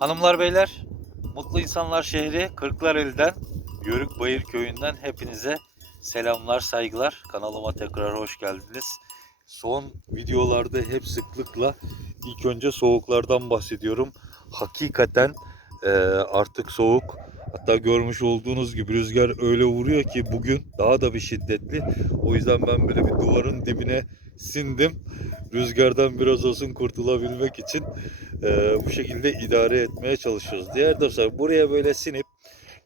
Hanımlar beyler, Mutlu İnsanlar Şehri Kırklareli'den, Yörük Bayır Köyü'nden hepinize selamlar, saygılar. Kanalıma tekrar hoş geldiniz. Son videolarda hep sıklıkla ilk önce soğuklardan bahsediyorum. Hakikaten eee, artık soğuk. Hatta görmüş olduğunuz gibi rüzgar öyle vuruyor ki bugün daha da bir şiddetli. O yüzden ben böyle bir duvarın dibine sindim. Rüzgardan biraz olsun kurtulabilmek için eee, bu şekilde idare etmeye çalışıyoruz. Diğer dostlar buraya böyle sinip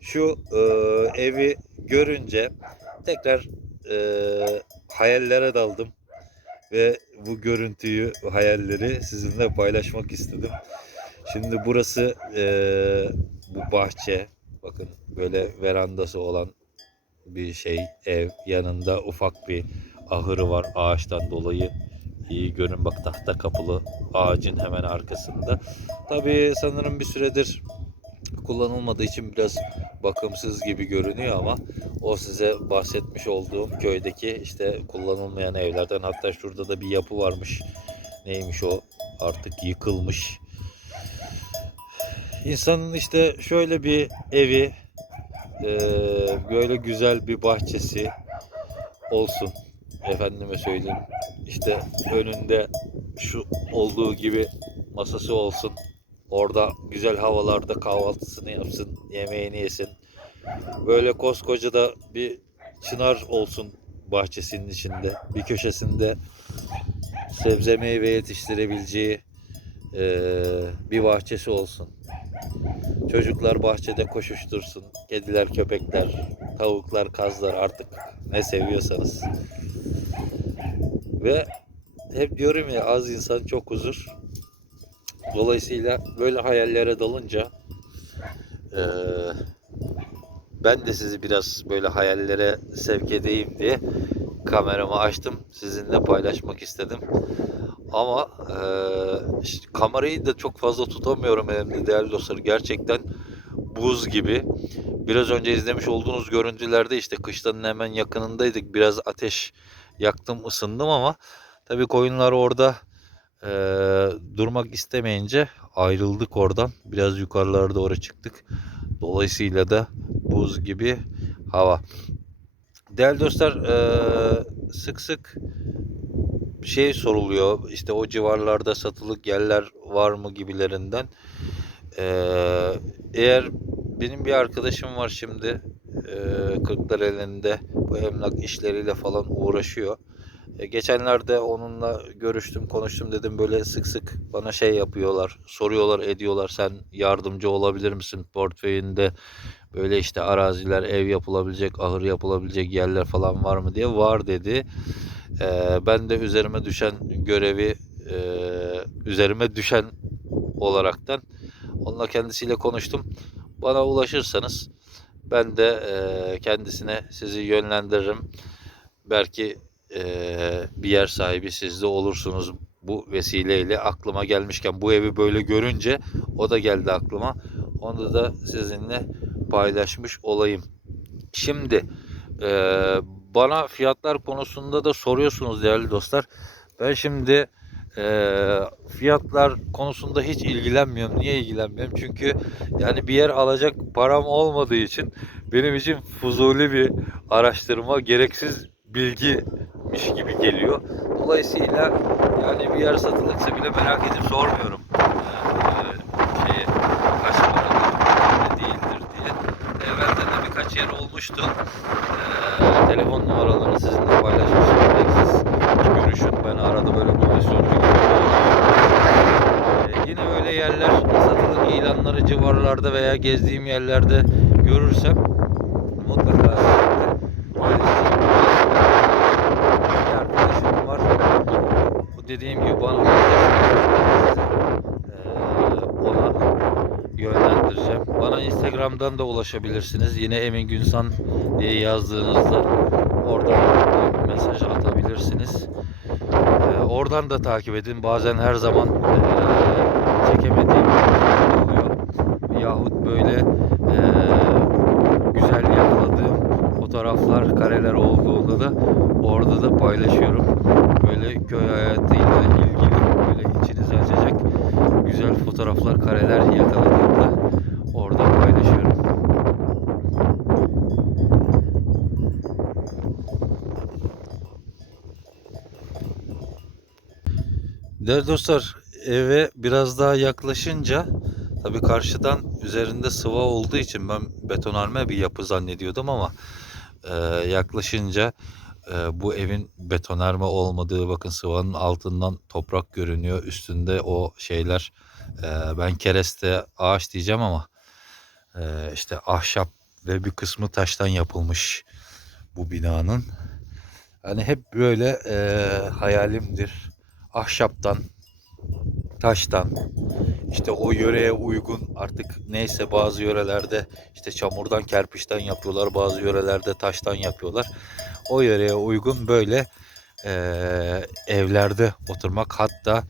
şu eee, evi görünce tekrar eee, hayallere daldım ve bu görüntüyü, hayalleri sizinle paylaşmak istedim. Şimdi burası eee, bu bahçe, bakın böyle verandası olan bir şey, ev. Yanında ufak bir ahırı var ağaçtan dolayı. iyi görün bak tahta kapılı ağacın hemen arkasında. Tabii sanırım bir süredir kullanılmadığı için biraz bakımsız gibi görünüyor ama o size bahsetmiş olduğum köydeki işte kullanılmayan evlerden hatta şurada da bir yapı varmış. Neymiş o? Artık yıkılmış. İnsanın işte şöyle bir evi, eee, böyle güzel bir bahçesi olsun. Efendime söyleyeyim. İşte önünde şu olduğu gibi masası olsun. Orada güzel havalarda kahvaltısını yapsın, yemeğini yesin. Böyle koskoca da bir çınar olsun bahçesinin içinde. Bir köşesinde sebze meyve yetiştirebileceği bir bahçesi olsun. Çocuklar bahçede koşuştursun. Kediler, köpekler, tavuklar, kazlar artık ne seviyorsanız. Ve hep diyorum ya az insan çok huzur. Dolayısıyla böyle hayallere dalınca eee, ben de sizi biraz böyle hayallere sevk edeyim diye kameramı açtım. Sizinle paylaşmak istedim. Ama eee, işte kamerayı da çok fazla tutamıyorum elimde değerli dostlar. Gerçekten buz gibi. Biraz önce izlemiş olduğunuz görüntülerde işte kışlanın hemen yakınındaydık. Biraz ateş yaktım, ısındım ama tabii koyunlar orada eee, durmak istemeyince ayrıldık oradan. Biraz yukarılara doğru çıktık. Dolayısıyla da buz gibi hava. Değerli dostlar eee, sık sık şey soruluyor işte o civarlarda satılık yerler var mı gibilerinden. Eee, eğer benim bir arkadaşım var şimdi eee Kırklareli'nde bu emlak işleriyle falan uğraşıyor. E, geçenlerde onunla görüştüm, konuştum dedim böyle sık sık bana şey yapıyorlar, soruyorlar, ediyorlar. Sen yardımcı olabilir misin portföyünde böyle işte araziler, ev yapılabilecek, ahır yapılabilecek yerler falan var mı diye var dedi. E, ben de üzerime düşen görevi e, üzerime düşen olaraktan onunla kendisiyle konuştum. Bana ulaşırsanız ben de e, kendisine sizi yönlendiririm. Belki eee, bir yer sahibi siz de olursunuz bu vesileyle aklıma gelmişken bu evi böyle görünce o da geldi aklıma. Onu da sizinle paylaşmış olayım. Şimdi eee, bana fiyatlar konusunda da soruyorsunuz değerli dostlar. Ben şimdi eee, fiyatlar konusunda hiç ilgilenmiyorum. Niye ilgilenmiyorum? Çünkü yani bir yer alacak param olmadığı için benim için fuzuli bir araştırma, gereksiz bilgimiş gibi geliyor. Dolayısıyla yani bir yer satılıksa bile merak edip sormuyorum. Ee, şeye, kaç para ne değildir diye. Evvelden de birkaç yer olmuştu. Ee, telefon numaralarını sizinle paylaşmışım. Gereksiz görüşün. Ben arada böyle komisyoncu gibi ee, yine öyle yerler satılık ilanları civarlarda veya gezdiğim yerlerde görürsem mutlaka arkadaşım var. Dediğim gibi bana Eee, ona yönlendireceğim. Bana Instagram'dan da ulaşabilirsiniz. Yine Emin Günsan diye yazdığınızda oradan mesaj atabilirsiniz. Eee, oradan da takip edin. Bazen her zaman eee, çekemediğim oluyor. Yahut böyle eee, güzel yakaladığım fotoğraflar, kareler olduğunda da orada da paylaşıyorum. Böyle köy hayatıyla ilgili böyle içinizi açacak güzel fotoğraflar, kareler yakaladığımda orada paylaşıyorum. Değerli dostlar eve biraz daha yaklaşınca tabii karşıdan üzerinde sıva olduğu için ben betonarme bir yapı zannediyordum ama e, yaklaşınca e, bu evin betonarme olmadığı bakın sıvanın altından toprak görünüyor üstünde o şeyler e, ben kereste ağaç diyeceğim ama e, işte ahşap ve bir kısmı taştan yapılmış bu binanın. Hani hep böyle e, hayalimdir. Ahşaptan, taştan, işte o yöreye uygun artık neyse bazı yörelerde işte çamurdan, kerpiçten yapıyorlar, bazı yörelerde taştan yapıyorlar. O yöreye uygun böyle e, evlerde oturmak hatta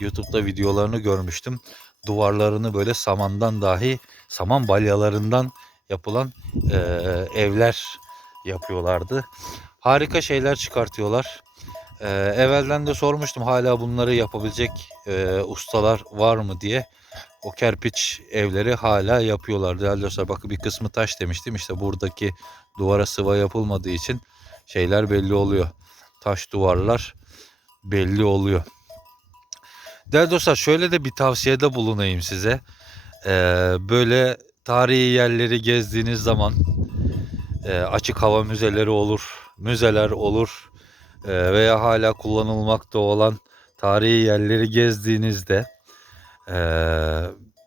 YouTube'da videolarını görmüştüm. Duvarlarını böyle samandan dahi saman balyalarından yapılan e, evler yapıyorlardı. Harika şeyler çıkartıyorlar. Ee, evvelden de sormuştum hala bunları yapabilecek e, ustalar var mı diye. O kerpiç evleri hala yapıyorlar. Değerli dostlar bakın bir kısmı taş demiştim. İşte buradaki duvara sıva yapılmadığı için şeyler belli oluyor. Taş duvarlar belli oluyor. Değerli dostlar şöyle de bir tavsiyede bulunayım size. Ee, böyle tarihi yerleri gezdiğiniz zaman e, açık hava müzeleri olur, müzeler olur e, veya hala kullanılmakta olan tarihi yerleri gezdiğinizde e,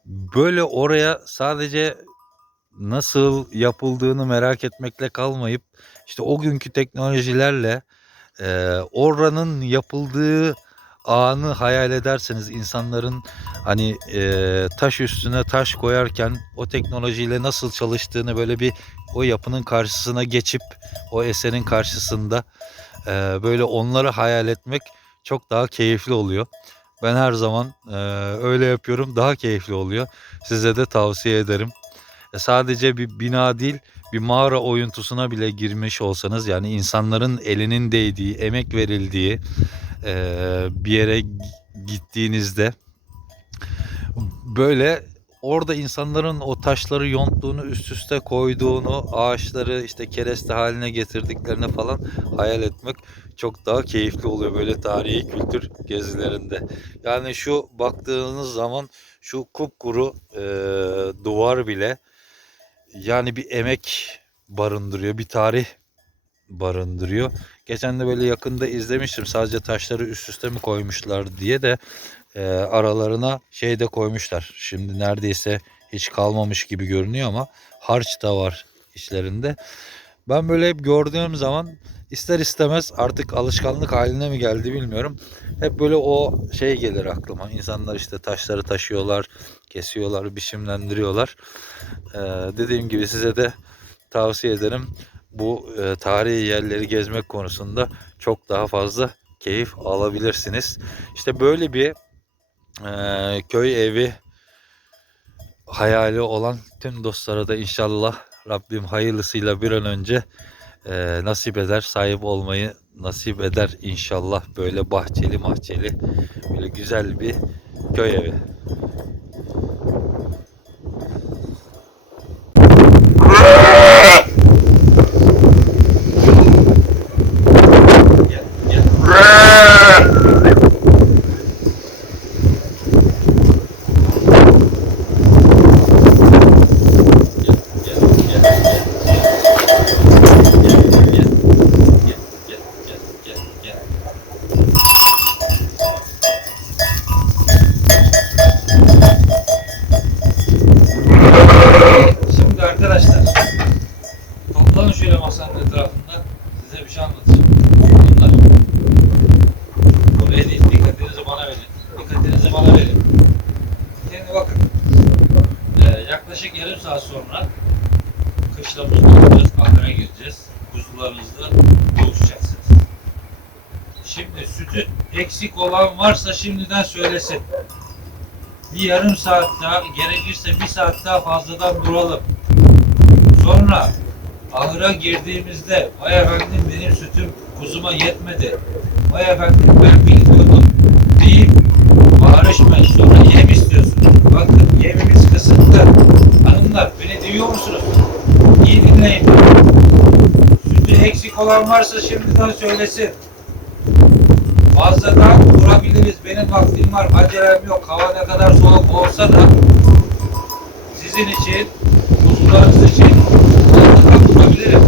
böyle oraya sadece nasıl yapıldığını merak etmekle kalmayıp işte o günkü teknolojilerle e, oranın yapıldığı anı hayal ederseniz insanların hani e, taş üstüne taş koyarken o teknolojiyle nasıl çalıştığını böyle bir o yapının karşısına geçip o eserin karşısında e, böyle onları hayal etmek çok daha keyifli oluyor. Ben her zaman e, öyle yapıyorum. Daha keyifli oluyor. Size de tavsiye ederim. E, sadece bir bina değil, bir mağara oyuntusuna bile girmiş olsanız yani insanların elinin değdiği, emek verildiği e, bir yere gittiğinizde böyle orada insanların o taşları yonttuğunu, üst üste koyduğunu, ağaçları işte kereste haline getirdiklerini falan hayal etmek çok daha keyifli oluyor böyle tarihi kültür gezilerinde. Yani şu baktığınız zaman şu kupkuru e, duvar bile yani bir emek barındırıyor, bir tarih barındırıyor. Geçen de böyle yakında izlemiştim. Sadece taşları üst üste mi koymuşlar diye de e, aralarına şey de koymuşlar. Şimdi neredeyse hiç kalmamış gibi görünüyor ama harç da var içlerinde. Ben böyle hep gördüğüm zaman ister istemez artık alışkanlık haline mi geldi bilmiyorum. Hep böyle o şey gelir aklıma. İnsanlar işte taşları taşıyorlar, kesiyorlar, biçimlendiriyorlar. Ee, dediğim gibi size de tavsiye ederim. Bu e, tarihi yerleri gezmek konusunda çok daha fazla keyif alabilirsiniz. İşte böyle bir e, köy evi hayali olan tüm dostlara da inşallah Rabbim hayırlısıyla bir an önce e, nasip eder, sahip olmayı nasip eder inşallah. Böyle bahçeli mahçeli, böyle güzel bir köy evi. Olan varsa şimdiden söylesin. Bir yarım saat daha, gerekirse bir saat daha fazladan duralım. Sonra ahıra girdiğimizde vay efendim benim sütüm kuzuma yetmedi. Vay efendim ben bilmiyordum deyip bağırışmayın. Sonra yem istiyorsunuz. Bakın yemimiz kısıtlı. Hanımlar beni duyuyor musunuz? İyi dinleyin. Sütü eksik olan varsa şimdiden söylesin. Fazladan vurabiliriz. Benim vaktim var. Acelem yok. Hava ne kadar soğuk olsa da sizin için, kuzularınız için fazladan vurabilirim.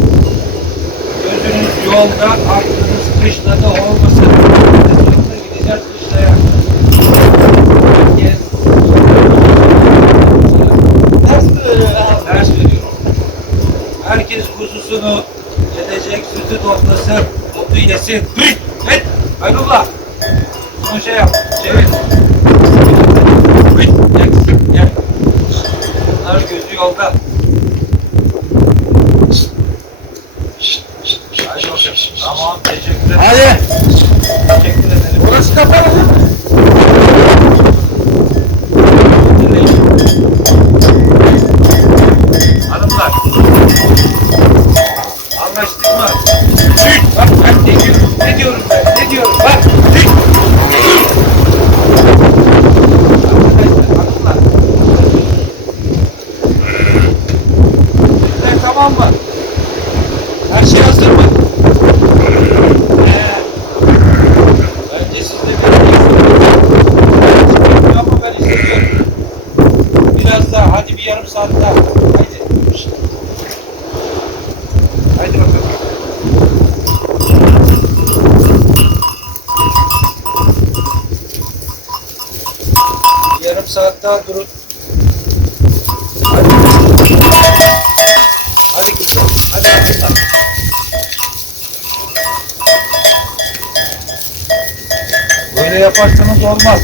Gözünüz yolda, aklınız kışlada olmasın. Hızlı gideceğiz. Herkes. Herkes kuzusunu yedecek sütü toplasın, otu yesin. 诶哥哥。Yarım saat daha durun. Hadi. Hadi kızım. Hadi hanımlar. Böyle yaparsanız olmaz.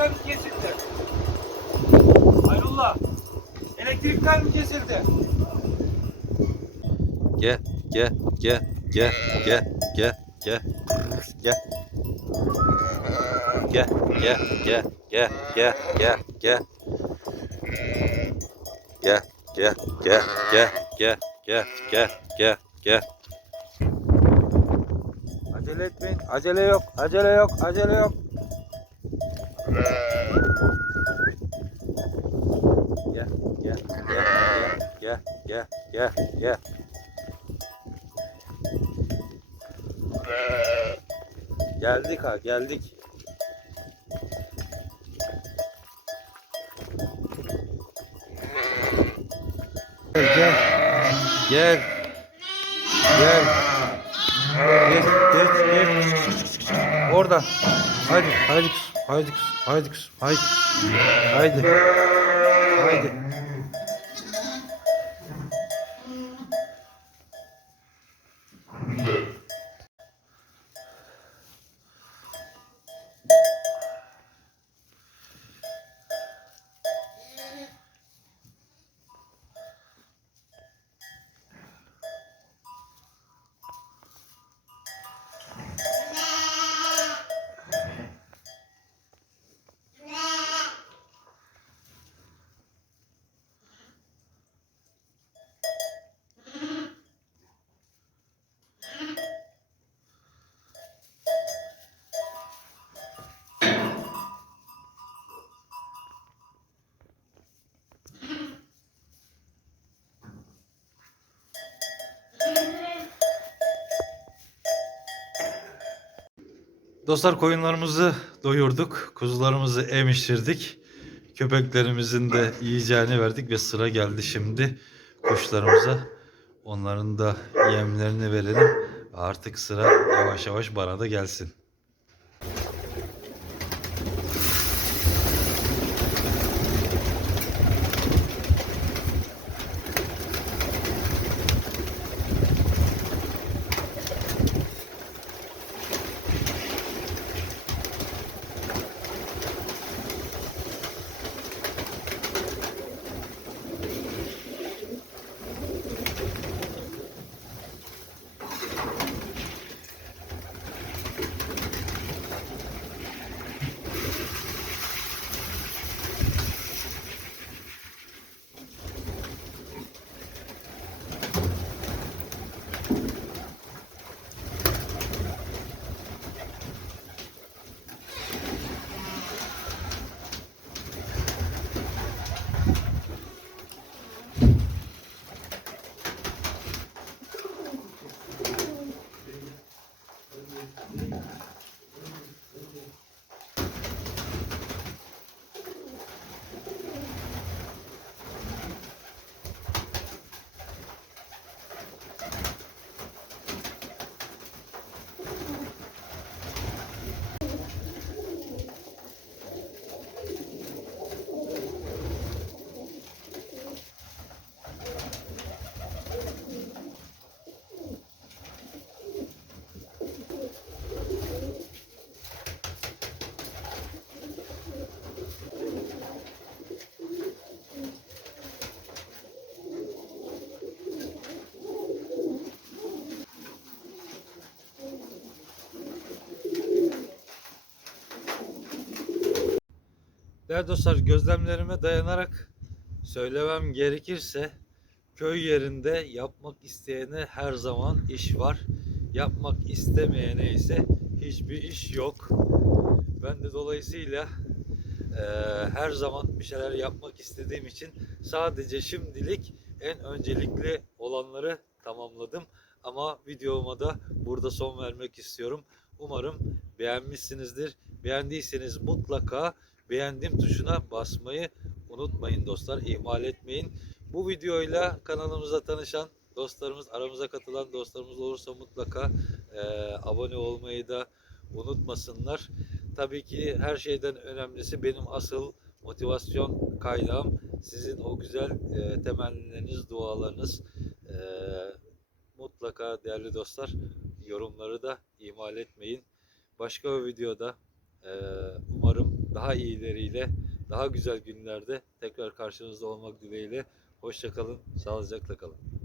Elektrikler mi Hayrullah. Elektrikler mi kesildi? Gel, gel, gel, gel, gel, gel, gel, gel. Gel, gel, gel, gel, gel, gel, gel. Gel, gel, gel, gel, gel, gel, gel, gel, gel. Acele etmeyin. Acele yok, acele yok, acele yok. Gel, gel, gel, gel, gel, gel, gel, gel. Geldik ha geldik. Gel gel. Gel. Gel. Geç geç geç. Orada. Haydi haydi kız. Haydi kız. Haydi kız. Haydi. Haydi. Haydi. Dostlar koyunlarımızı doyurduk. Kuzularımızı emiştirdik. Köpeklerimizin de yiyeceğini verdik ve sıra geldi şimdi kuşlarımıza. Onların da yemlerini verelim. Artık sıra yavaş yavaş bana da gelsin. Değerli dostlar gözlemlerime dayanarak söylemem gerekirse köy yerinde yapmak isteyene her zaman iş var. Yapmak istemeyene ise hiçbir iş yok. Ben de dolayısıyla eee, her zaman bir şeyler yapmak istediğim için sadece şimdilik en öncelikli olanları tamamladım. Ama videoma da burada son vermek istiyorum. Umarım beğenmişsinizdir. Beğendiyseniz mutlaka beğendim tuşuna basmayı unutmayın dostlar. ihmal etmeyin. Bu videoyla kanalımıza tanışan dostlarımız, aramıza katılan dostlarımız olursa mutlaka e, abone olmayı da unutmasınlar. Tabii ki her şeyden önemlisi benim asıl motivasyon kaynağım sizin o güzel e, temennileriniz, dualarınız. E, mutlaka değerli dostlar yorumları da ihmal etmeyin. Başka bir videoda e, umarım daha iyileriyle, daha güzel günlerde tekrar karşınızda olmak dileğiyle. Hoşçakalın, sağlıcakla kalın.